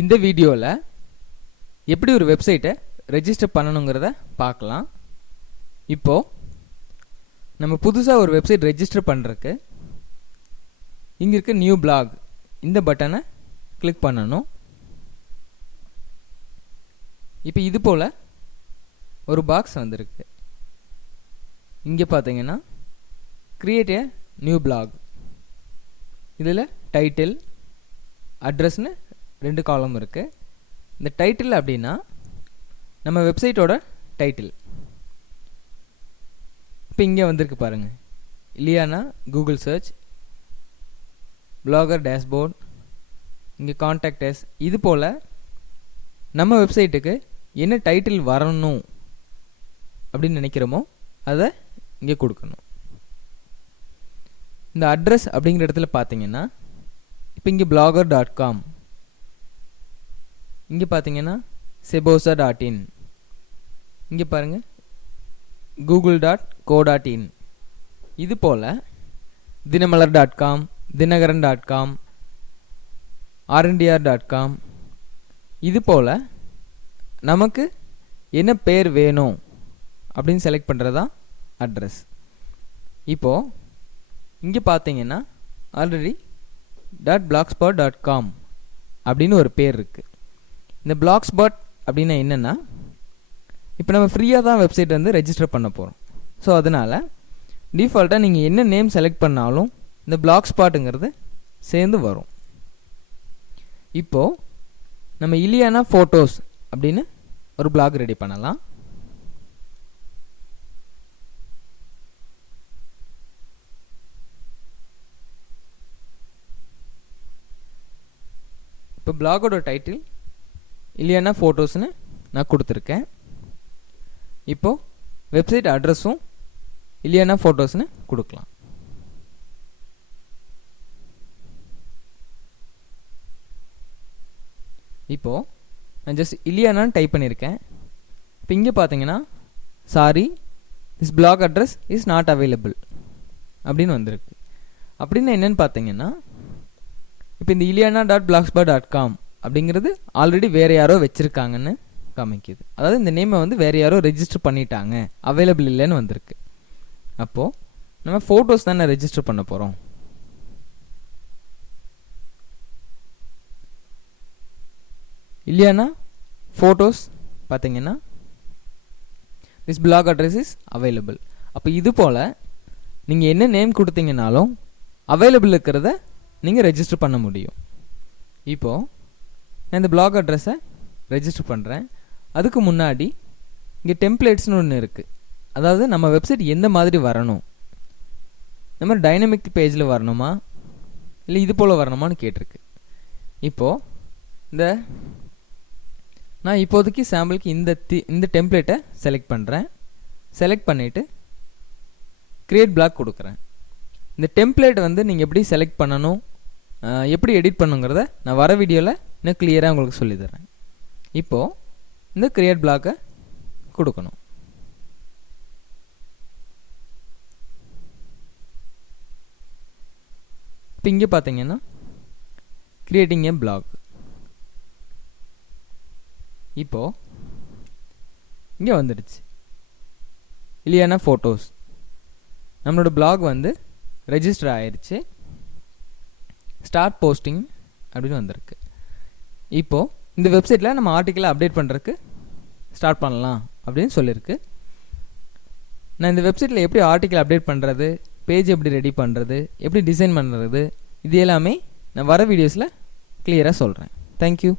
இந்த வீடியோவில் எப்படி ஒரு வெப்சைட்டை ரெஜிஸ்டர் பண்ணணுங்கிறத பார்க்கலாம். இப்போது நம்ம புதுசாக ஒரு வெப்சைட் ரெஜிஸ்டர் பண்ணுறதுக்கு இங்கே இருக்க நியூ பிளாக் இந்த பட்டனை கிளிக் பண்ணணும். இப்போ இது போல் ஒரு பாக்ஸ் வந்திருக்கு. இங்கே பார்த்தீங்கன்னா கிரியேட் ஏ நியூ பிளாக், இதில் டைட்டில் அட்ரஸ்னு 2 காலம் இருக்குது. இந்த டைட்டில் அப்படின்னா நம்ம வெப்சைட்டோட டைட்டில். இப்போ இங்கே வந்திருக்கு பாருங்கள், இல்லையானா கூகுள் சர்ச், பிளாகர் டேஷ்போர்ட், இங்கே கான்டாக்ட் அஸ். இது போல் நம்ம வெப்சைட்டுக்கு என்ன டைட்டில் வரணும் அப்படின்னு நினைக்கிறோமோ அதை இங்கே கொடுக்கணும். இந்த அட்ரஸ் அப்படிங்கிற இடத்துல பார்த்தீங்கன்னா இப்போ இங்கே blogger.com, இங்கே பார்த்தீங்கன்னா sebosa.in, இங்கே பாருங்கள் google.co.in. இது போல் dinamalar.com, dinagaran.com, rndr.com. இது போல் நமக்கு என்ன பேர் வேணும் அப்படின்னு செலக்ட் பண்ணுறதா அட்ரஸ். இப்போது இங்கே பார்த்தீங்கன்னா ஆல்ரெடி .blogspot.com அப்படின்னு ஒரு பேர் இருக்குது. இந்த blogspot அப்படின்னா என்னென்னா, இப்போ நம்ம ஃப்ரீயாக தான் வெப்சைட் வந்து ரெஜிஸ்டர் பண்ண போகிறோம். ஸோ அதனால் டிஃபால்ட்டாக நீங்கள் என்ன நேம் செலக்ட் பண்ணாலும் இந்த blogspotங்கிறது சேர்ந்து வரும். இப்போது நம்ம இல்லையானா ஃபோட்டோஸ் அப்படின்னு ஒரு பிளாக் ரெடி பண்ணலாம். இப்போ பிளாகோட டைட்டில் இல்லையானா ஃபோட்டோஸ்னு நான் கொடுத்துருக்கேன். இப்போது வெப்சைட் அட்ரஸும் இல்லையானா ஃபோட்டோஸ்னு கொடுக்கலாம். இப்போது நான் ஜஸ்ட் இல்லையானான்னு டைப் பண்ணியிருக்கேன். இப்போ இங்கே பார்த்தீங்கன்னா sorry this block address is not available அப்படின்னு வந்திருக்கு. அப்படின்னு என்னென்னு பார்த்தீங்கன்னா, இப்போ இந்த இல்லையானா.blogspot.com அப்படிங்கிறது ஆல்ரெடி வேறு யாரோ வச்சுருக்காங்கன்னு காமிக்குது. அதாவது இந்த நேமை வந்து வேறு யாரோ ரெஜிஸ்டர் பண்ணிட்டாங்க, அவைலபிள் இல்லைன்னு வந்திருக்கு. அப்போது நம்ம ஃபோட்டோஸ் தானே ரெஜிஸ்டர் பண்ண போகிறோம். இல்லையானா ஃபோட்டோஸ் பார்த்தீங்கன்னா this block address is available. அப்போ இது போல் நீங்கள் என்ன நேம் கொடுத்தீங்கனாலும் அவைலபிள் இருக்கிறத நீங்கள் ரெஜிஸ்டர் பண்ண முடியும். இப்போது நான் இந்த பிளாக் அட்ரஸை ரெஜிஸ்டர் பண்ணுறேன். அதுக்கு முன்னாடி இங்கே டெம்ப்ளேட்ஸ்னு ஒன்று இருக்குது. அதாவது நம்ம வெப்சைட் எந்த மாதிரி வரணும், நம்ம டைனமிக் பேஜில் வரணுமா இல்லை இது போல் வரணுமான்னு கேட்டிருக்கு. இப்போது நான் இப்போதைக்கு சாம்பிளுக்கு இந்த டெம்ப்ளேட்டை செலக்ட் பண்ணுறேன். செலக்ட் பண்ணிவிட்டு கிரியேட் பிளாக் கொடுக்குறேன். இந்த டெம்ப்ளேட் வந்து நீங்கள் எப்படி செலக்ட் பண்ணணும், எப்படி எடிட் பண்ணுங்கிறத நான் வர வீடியோவில் இன்னும் கிளியராக உங்களுக்கு சொல்லித்தரேன். இப்போது இந்த கிரியேட் பிளாக்கை கொடுக்கணும். இப்போ இங்கே பார்த்தீங்கன்னா கிரியேட்டிங் ஏ பிளாக். இப்போது இங்கே வந்துடுச்சு இல்லையானா ஃபோட்டோஸ். நம்மளோட பிளாக் வந்து ரெஜிஸ்டர் ஆயிடுச்சு. ஸ்டார்ட் போஸ்டிங் அப்படின்னு வந்திருக்கு. இப்போது இந்த வெப்சைட்டில் நம்ம ஆர்டிக்கலை அப்டேட் பண்ணுறதுக்கு ஸ்டார்ட் பண்ணலாம் அப்படின்னு சொல்லியிருக்கு. நான் இந்த வெப்சைட்டில் எப்படி ஆர்டிக்கல் அப்டேட் பண்ணுறது, பேஜ் எப்படி ரெடி பண்ணுறது, எப்படி டிசைன் பண்ணுறது, இது எல்லாமே நான் வர வீடியோஸில் கிளியராக சொல்கிறேன். தேங்க்யூ.